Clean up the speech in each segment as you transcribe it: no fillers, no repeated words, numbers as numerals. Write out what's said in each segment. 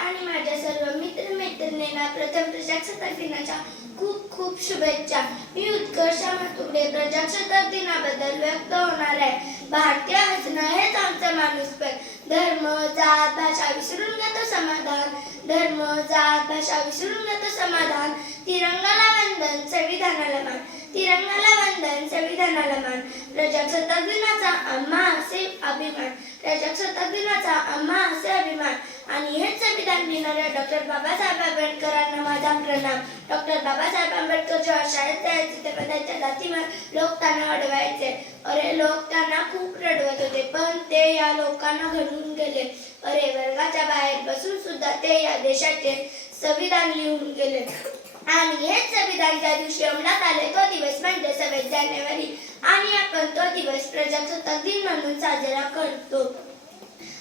आणि माझ्या सर्व मित्र मैत्रिणींना प्रथम प्रजासत्ताक दिनाच्या खूप खूप शुभेच्छा। मी उत्कर्ष मातुर्डे प्रजासत्ताक दिनाबद्दल व्यक्त होणार आहे। भारतीय असणं हेच आमचं माणूसपण। धर्म जात भाषा विसरून जातो समाधान, धर्म जात भाषा विसरून जातो समाधान। तिरंगाला वंदन संविधानाला मान, तिरंगाला वंदन संविधानाला मान। प्रजासत्ताक दिनाचा आम्हा असे अभिमान, प्रजासत्ताक दिनाचा आम्हा असे अभिमान। आणि हेच संविधान लिहिणाऱ्या डॉक्टर बाबासाहेब आंबेडकरांना माझा प्रणाम। डॉक्टर बाबासाहेब आंबेडकर जेव्हा शाळेत जायचे तेव्हा त्यांच्या जातीवर लोक त्यांना अडवायचे। अरे लोक त्यांना खूप रडवत होते, पण ते या लोकांना घडवून गेले। अरे वर्गाच्या बाहेर बसून सुद्धा ते या देशाचे संविधान लिहून गेले। आणि हेच संविधान ज्या दिवशी अंमलात आले तो दिवस म्हणजे 26 जानेवारी आणि आपण तो दिवस प्रजासत्ताक दिन म्हणून साजरा करतो।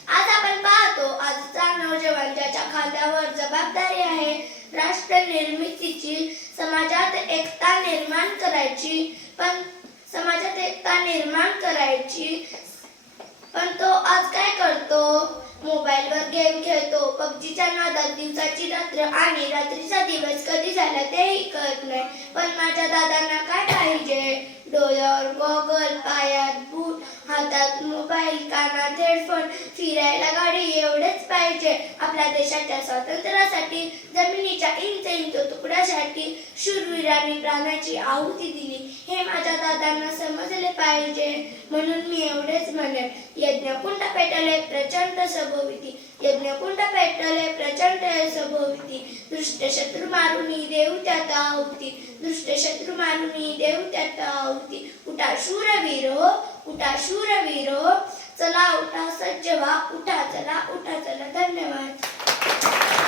आज आपण पाहतो आजचा नौजवान ज्याच्या खांद्यावर जबाबदारी आहे राष्ट्र निर्मितीची, समाजात एकता निर्माण करायची, पण तो आज काय करतो? मोबाईलवर गेम खेळतो, पबजीच्या नादात दिवसाची रात्र आणि रात्रीचा दिवस कधी झाला तेही कळत नाही। पण माझ्या दादांना काय पाहिजे? डोळ्यावर गॉगल, पायात बूट, हातात मोबाईल, कानात हेडफोन, फिरायला गाडी एवढेच पाहिजे। आपल्या देशाच्या स्वातंत्र्यासाठी जमिनीच्या इंच तुकड्यासाठी शूरवीरांनी प्राणाची आहुती दिली हे माझ्या दादांना समजले पाहिजे। म्हणून मी एवढेच म्हणेन, यज्ञकुंड पेटले प्रचंड सभोवती, यज्ञकुंड पेटले प्रचंड सभोवती। दुष्ट शत्रू मारुनी देऊ त्यात आहुती, दुष्ट शत्रू मारुनी देऊ त्यात आहुती। उठा शूरवीरो, उठा शूरवीरो, चला उठा सज्ज व्हा, उठा चला धन्यवाद।